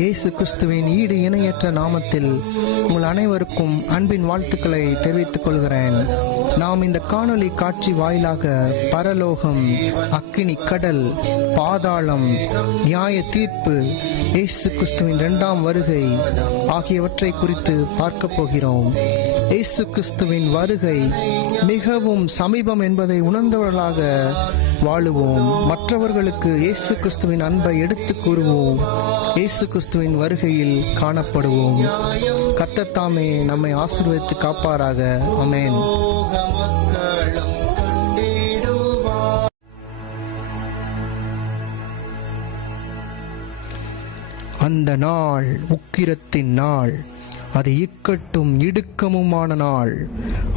இயேசு கிறிஸ்துவின் ஈடு இணையற்ற நாமத்தில் உங்கள் அனைவருக்கும் அன்பின் வாழ்த்துக்களை தெரிவித்துக் கொள்கிறேன். நாம் இந்த காணொளி காட்சி வாயிலாக பரலோகம், அக்கினி கடல், பாதாளம், நியாய தீர்ப்பு, இயேசு கிறிஸ்துவின் 2ஆம் வருகை ஆகியவற்றை குறித்து பார்க்க போகிறோம். இயேசு கிறிஸ்துவின் வருகை மிகவும் சமீபம் என்பதை உணர்ந்தவர்களாக வாழுவோம். மற்றவர்களுக்கு இயேசு கிறிஸ்துவின் அன்பை எடுத்து கூறுவோம். இயேசு கிறிஸ்துவின் வருகையில் காணப்படுவோம். கர்த்தர் தாமே நம்மை ஆசீர்வதித்து காப்பாராக. ஆமென். அந்த நாள் உக்கிரத்தின் நாள், அது இக்கட்டும் இடுக்கமுமான நாள்,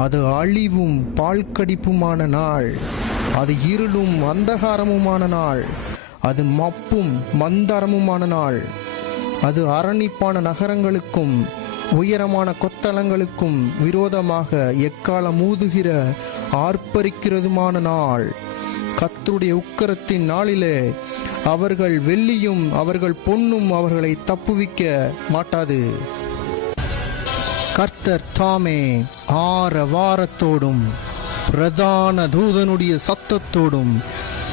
அது அழிவும் பால்கடிப்புமான நாள், அது இருளும் அந்தகாரமுமான நாள், அது மப்பும் மந்தாரமுமான நாள், அது அரணிப்பான நகரங்களுக்கும் உயரமான கொத்தளங்களுக்கும் விரோதமாக எக்காலம் ஊதுகிற ஆர்ப்பரிக்கிறதுமான நாள். கர்த்தருடைய உக்கிரத்தின் நாளிலே அவர்கள் வெள்ளியும் அவர்கள் பொன்னும் அவர்களை தப்புவிக்க மாட்டாது. கர்த்தர் தாமே ஆரவாரத்தோடும் பிரதான தூதனுடைய சத்தத்தோடும்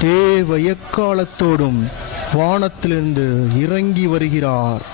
தேவ எக்காலத்தோடும் வானத்திலிருந்து இறங்கி வருகிறார்.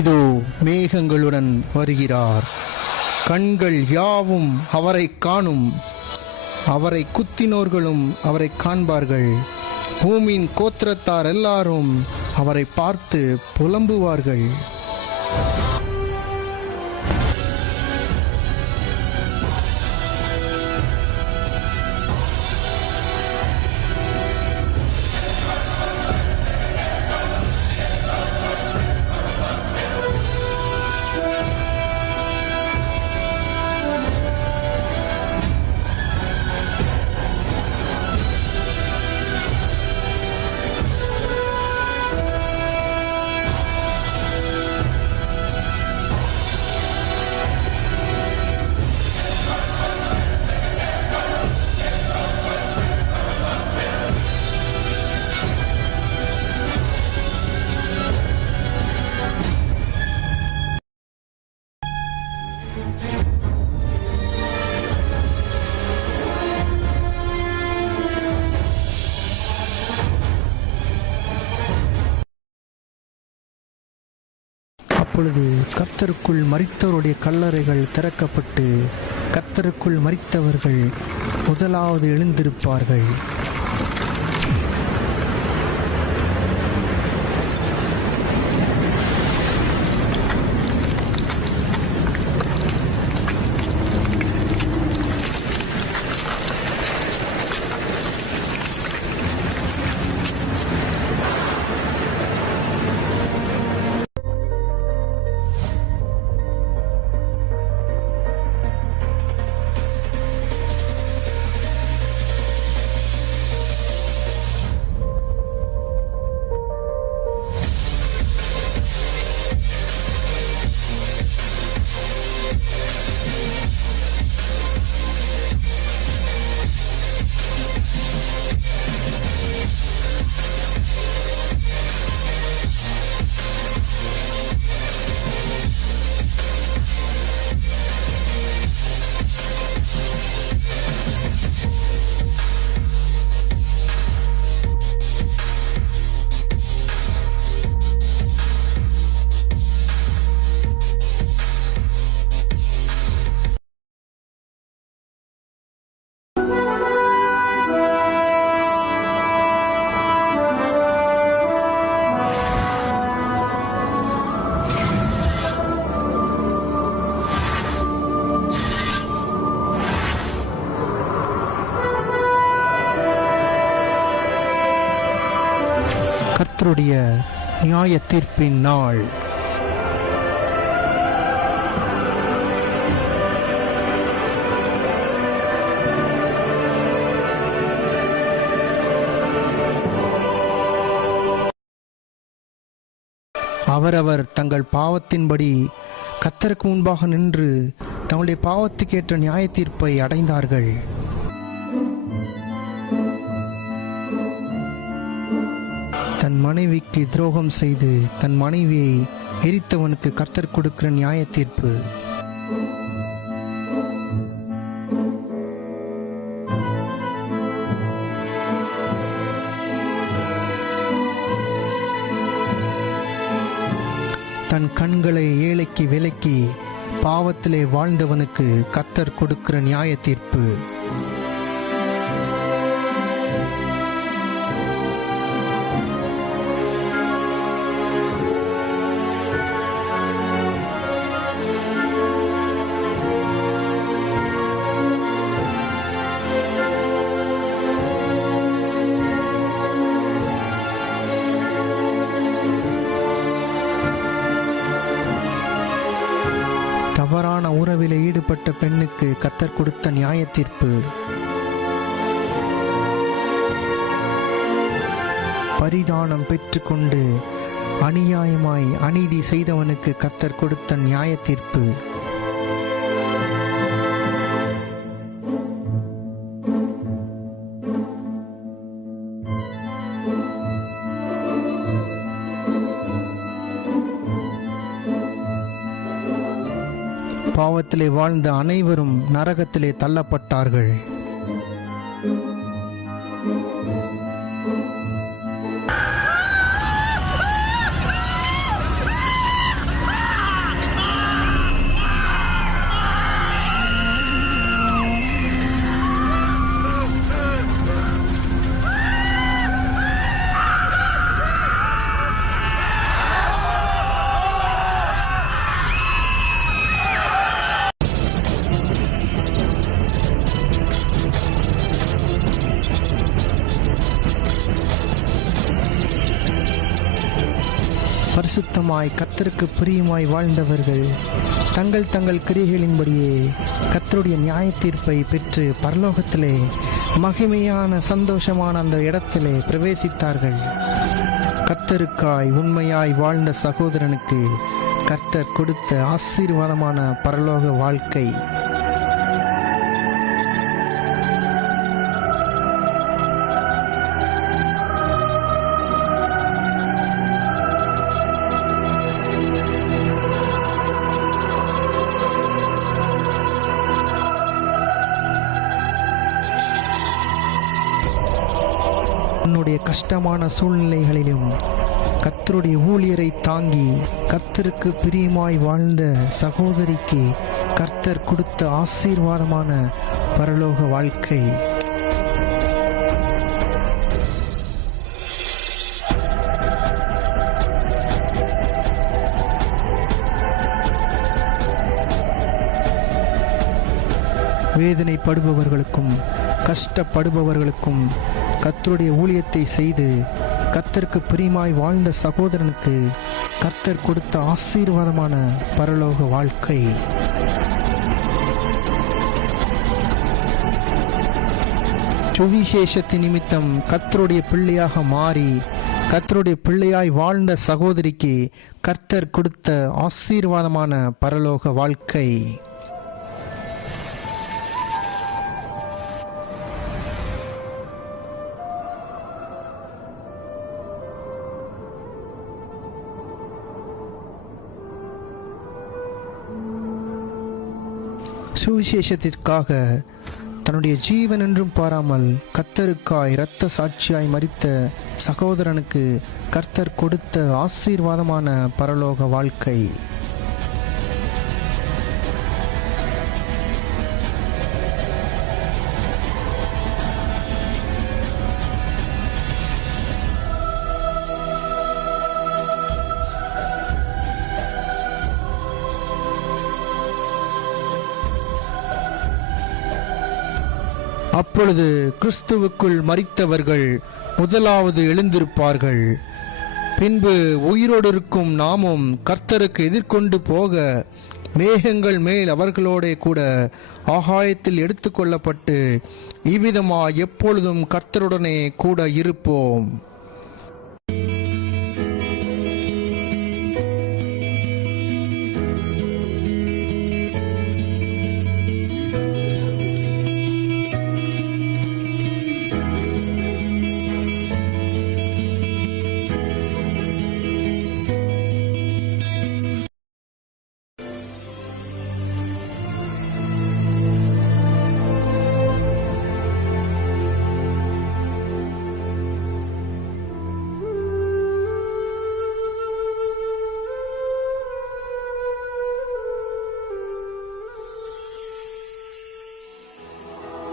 இதோ மேகங்களுடன் வருகிறார். கண்கள் யாவும் அவரை காணும். அவரை குத்தினோர்களும் அவரை காண்பார்கள். பூமியின் கோத்திரத்தார் எல்லாரும் அவரை பார்த்து புலம்புவார்கள். அப்பொழுது கர்த்தருக்குள் மரித்தவருடைய கல்லறைகள் திறக்கப்பட்டு கர்த்தருக்குள் மரித்தவர்கள் முதலாவது எழுந்திருப்பார்கள். கர்த்தருடைய நியாய தீர்ப்பின் நாள். அவரவர் தங்கள் பாவத்தின்படி கர்த்தருக்கு முன்பாக நின்று தங்களுடைய பாவத்துக்கேற்ற நியாய தீர்ப்பை அடைந்தார்கள். தன் மனைவிக்கு துரோகம் செய்து தன் மனைவியை எரித்தவனுக்கு கர்த்தர் கொடுக்கிற நியாய தீர்ப்பு. தன் கண்களை ஏழைக்கு விலக்கி பாவத்திலே வாழ்ந்தவனுக்கு கர்த்தர் கொடுக்கிற நியாய தீர்ப்பு. தவறான உறவில் ஈடுபட்ட பெண்ணுக்கு கர்த்தர் கொடுத்த நியாய தீர்ப்பு. பரிதானம் பெற்றுக்கொண்டு அநியாயமாய் அநீதி செய்தவனுக்கு கர்த்தர் கொடுத்த நியாய தீர்ப்பு. பாவத்திலே வாழ்ந்த அனைவரும் நரகத்திலே தள்ளப்பட்டார்கள். பரிசுத்தமாய் கர்த்தருக்கு பிரியமாய் வாழ்ந்தவர்கள் தங்கள் தங்கள் கிரியைகளின்படியே கர்த்தருடைய நியாய தீர்ப்பை பெற்று பரலோகத்திலே மகிமையான சந்தோஷமான அந்த இடத்திலே பிரவேசித்தார்கள். கர்த்தருக்காய் உண்மையாய் வாழ்ந்த சகோதரனுக்கு கர்த்தர் கொடுத்த ஆசீர்வாதமான பரலோக வாழ்க்கை. உன்னுடைய கஷ்டமான சூழ்நிலைகளிலும் கர்த்தருடைய ஊழியரை தாங்கி கர்த்தருக்கு பிரியமாய் வாழ்ந்த சகோதரிக்கு கர்த்தர் கொடுத்த ஆசீர்வாதமான பரலோக வாழ்க்கை. வேதனைப்படுபவர்களுக்கும் கஷ்டப்படுபவர்களுக்கும் கர்த்தருடைய ஊழியத்தை செய்து கர்த்தருக்கு பிரியமாய் வாழ்ந்த சகோதரனுக்கு கர்த்தர் கொடுத்த ஆசீர்வாதமான பரலோக வாழ்க்கை. சுவிசேஷத்தின் நிமித்தம் கர்த்தருடைய பிள்ளையாக மாறி கர்த்தருடைய பிள்ளையாய் வாழ்ந்த சகோதரிக்கு கர்த்தர் கொடுத்த ஆசீர்வாதமான பரலோக வாழ்க்கை. சுவிசேஷத்திற்காக தன்னுடைய ஜீவன் என்றும் பாராமல் கர்த்தருக்காய் இரத்த சாட்சியாய் மரித்த சகோதரனுக்கு கர்த்தர் கொடுத்த ஆசீர்வாதமான பரலோக வாழ்க்கை. அப்பொழுது கிறிஸ்துவுக்குள் மரித்தவர்கள் முதலாவது எழுந்திருப்பார்கள். பின்பு உயிரோடு இருக்கும் நாமும் கர்த்தருக்கு எதிர்கொண்டு போக மேகங்கள் மேல் அவர்களோட கூட ஆகாயத்தில் எடுத்துக்கொள்ளப்பட்டு இவ்விதமாய் எப்பொழுதும் கர்த்தருடனே கூட இருப்போம்.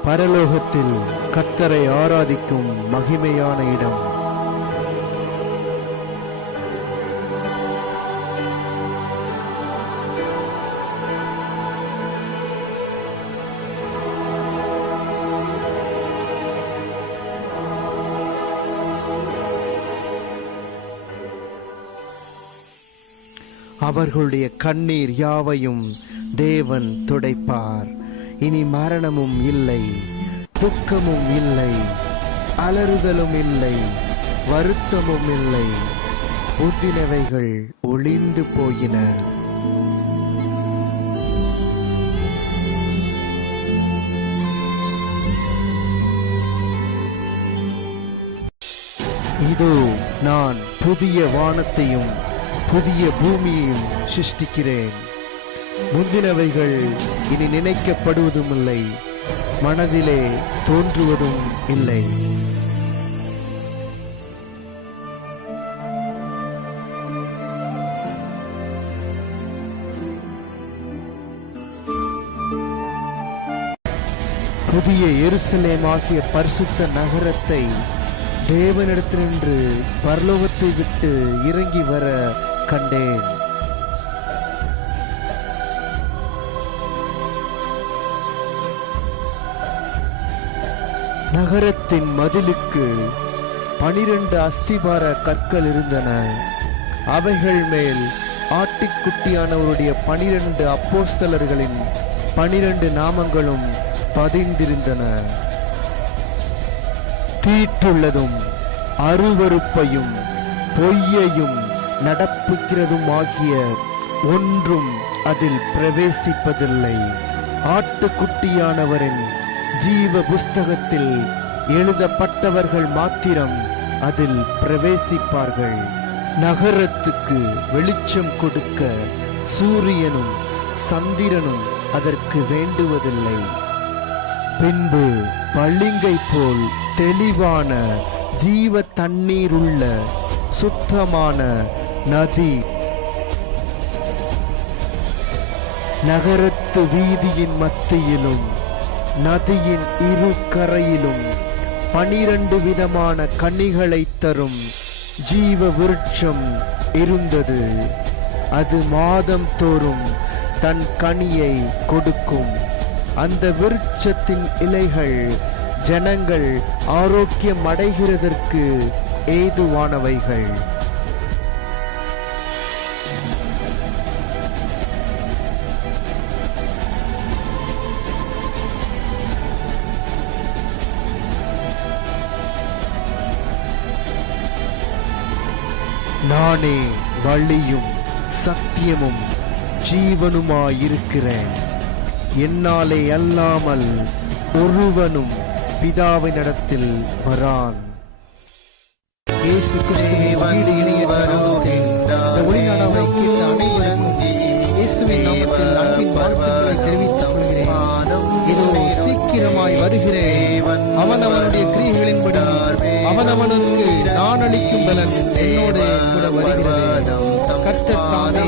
பரலோகத்தில் கர்த்தரை ஆராதிக்கும் மகிமையான இடம். அவர்களுடைய கண்ணீர் யாவையும் தேவன் துடைப்பார். இனி மரணமும் இல்லை, துக்கமும் இல்லை, அலறுதலும் இல்லை, வருத்தமும் இல்லை. புதினவைகள் ஒளிந்து போயின. இதோ நான் புதிய வானத்தையும் புதிய பூமியையும் சிருஷ்டிக்கிறேன். முந்தினவைகள் இனி நினைக்கப்படுவதும் இல்லை, மனதிலே தோன்றுவதும் இல்லை. புதிய எருசலேம் ஆகிய பரிசுத்த நகரத்தை தேவனிடத்தினின்று பரலோகத்தை விட்டு இறங்கி வர கண்டேன். நகரத்தின் மதிலுக்கு 12 அஸ்திபார கற்கள் இருந்தன. அவைகள் மேல் ஆட்டுக்குட்டியானவருடைய 12 அப்போஸ்தலர்களின் 12 நாமங்களும் பதிந்திருந்தன. தீட்டுள்ளதும் அருவருப்பையும் பொய்யையும் நடப்புகிறதும் ஆகிய ஒன்றும் அதில் பிரவேசிப்பதில்லை. ஆட்டுக்குட்டியானவரின் ஜீவ புஸ்தகத்தில் எழுதப்பட்டவர்கள் மாத்திரம் அதில் பிரவேசிப்பார்கள். நகரத்துக்கு வெளிச்சம் கொடுக்க சூரியனும் சந்திரனும் அதற்கு வேண்டுவதில்லை. பின்பு பளிங்கை போல் தெளிவான ஜீவ தண்ணீருள்ள சுத்தமான நதி நகரத்து வீதியின் மத்தியிலும் நதியின் இரு கரையிலும் 12 விதமான கனிகளை தரும் ஜீவ விருட்சம் இருந்தது. அது மாதம் தோறும் தன் கனியை கொடுக்கும். அந்த விருட்சத்தின் இலைகள் ஜனங்கள் ஆரோக்கியம் அடைகிறதற்கு ஏதுவானவைகள். நானே வழியும் சத்தியமும் ஜீவனுமாயிருக்கிறேன். என்னாலே அல்லாமல் ஒருவனும் பிதாவினிடத்தில் வரான். இயேசு கிறிஸ்துவின் ஈடு இணையற்ற நாமத்தில் இந்த ஒளிநாடாவை கேட்ட அனைவருக்கும் இயேசுவின் நாமத்தில் அன்பின் வாழ்த்துக்களை தெரிவித்துக் கொள்கிறேன். இதோ சீக்கிரமாய் வருகிறேன். அவனவனுடைய கிரியைகளின்படி அவனவனுக்கு நான் அளிக்கும் பலன் என்னோடு கூட வருகிறது. கர்த்தர் தாமே